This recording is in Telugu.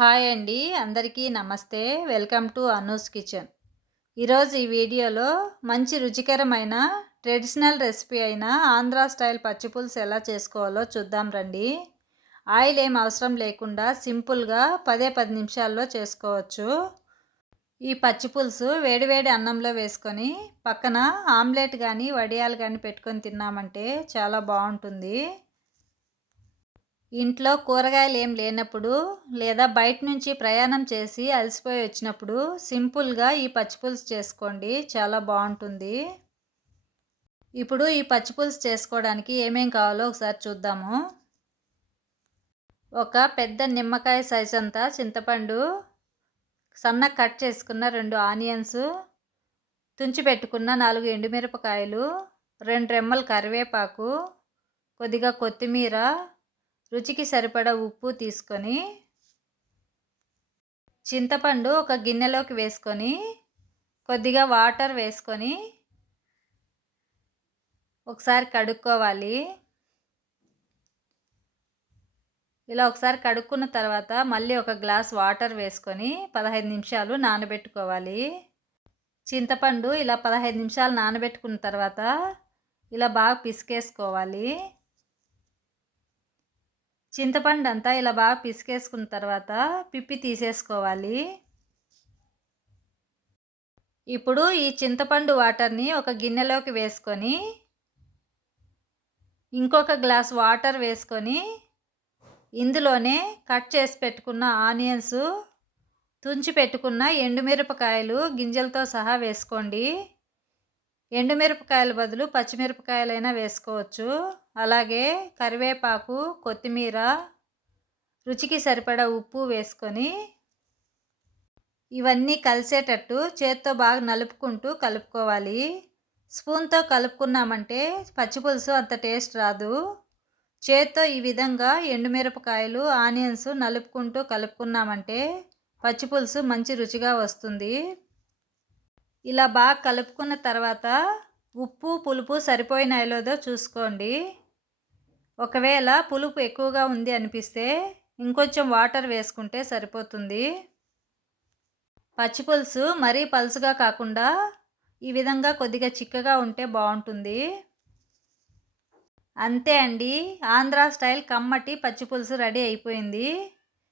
హాయ్ అండి అందరికీ నమస్తే. Welcome to Anu's kitchen. ఈరోజు ఈ వీడియోలో మంచి రుచికరమైన ట్రెడిషనల్ రెసిపీ అయిన ఆంధ్రా స్టైల్ పచ్చిపులుసు ఎలా చేసుకోవాలో చూద్దాం రండి. ఆయిల్ ఏం అవసరం లేకుండా సింపుల్గా పదే పది నిమిషాల్లో చేసుకోవచ్చు. ఈ పచ్చిపులుసు వేడివేడి అన్నంలో వేసుకొని పక్కన ఆమ్లెట్ కానీ వడియాలు కానీ పెట్టుకొని తిన్నామంటే చాలా బాగుంటుంది. ఇంట్లో కూరగాయలు ఏం లేనప్పుడు లేదా బయట నుంచి ప్రయాణం చేసి అలసిపోయి వచ్చినప్పుడు సింపుల్గా ఈ పచ్చిపులుసు చేసుకోండి. చాలా బాగుంటుంది. ఇప్పుడు ఈ పచ్చిపులుసు చేసుకోవడానికి ఏమేం కావాలో ఒకసారి చూద్దాము. ఒక పెద్ద నిమ్మకాయ సైజ్ అంతా చింతపండు సన్న కట్ చేసుకున్న రెండు ఆనియన్స్ తుంచి పెట్టుకున్న నాలుగు ఎండుమిరపకాయలు రెండు రెమ్మలు కరివేపాకు కొద్దిగా కొత్తిమీర రుచికి సరిపడా ఉప్పు తీసుకొని చింతపండు ఒక గిన్నెలోకి వేసుకొని కొద్దిగా వాటర్ వేసుకొని ఒకసారి కడుక్కోవాలి. ఇలా ఒకసారి కడుక్కున్న తర్వాత మళ్ళీ ఒక గ్లాస్ వాటర్ వేసుకొని పదహైదు నిమిషాలు నానబెట్టుకోవాలి. చింతపండు ఇలా పదహైదు నిమిషాలు నానబెట్టుకున్న తర్వాత ఇలా బాగా పిసికేసుకోవాలి. చింతపండు అంతా ఇలా బాగా పిసికేసుకున్న తర్వాత పిప్పి తీసేసుకోవాలి. ఇప్పుడు ఈ చింతపండు వాటర్ని ఒక గిన్నెలోకి వేసుకొని ఇంకొక గ్లాస్ వాటర్ వేసుకొని ఇందులోనే కట్ చేసి పెట్టుకున్న ఆనియన్స్ తుంచి పెట్టుకున్న ఎండుమిరపకాయలు గింజలతో సహా వేసుకోండి. ఎండుమిరపకాయల బదులు పచ్చిమిరపకాయలైనా వేసుకోవచ్చు. అలాగే కరివేపాకు కొత్తిమీర రుచికి సరిపడా ఉప్పు వేసుకొని ఇవన్నీ కలిసేటట్టు చేత్తో బాగా నలుపుకుంటూ కలుపుకోవాలి. స్పూన్తో కలుపుకున్నామంటే పచ్చిపులుసు అంత టేస్ట్ రాదు. చేత్తో ఈ విధంగా ఎండుమిరపకాయలు ఆనియన్స్ నలుపుకుంటూ కలుపుకున్నామంటే పచ్చిపులుసు మంచి రుచిగా వస్తుంది. ఇలా బాగా కలుపుకున్న తర్వాత ఉప్పు పులుపు సరిపోయినాయో లేదో చూసుకోండి. ఒకవేళ పులుపు ఎక్కువగా ఉంది అనిపిస్తే ఇంకొంచెం వాటర్ వేసుకుంటే సరిపోతుంది. పచ్చిపులుసు మరీ పలుసుగా కాకుండా ఈ విధంగా కొద్దిగా చిక్కగా ఉంటే బాగుంటుంది. అంతే అండి. ఆంధ్ర స్టైల్ కమ్మటి పచ్చిపులుసు రెడీ అయిపోయింది.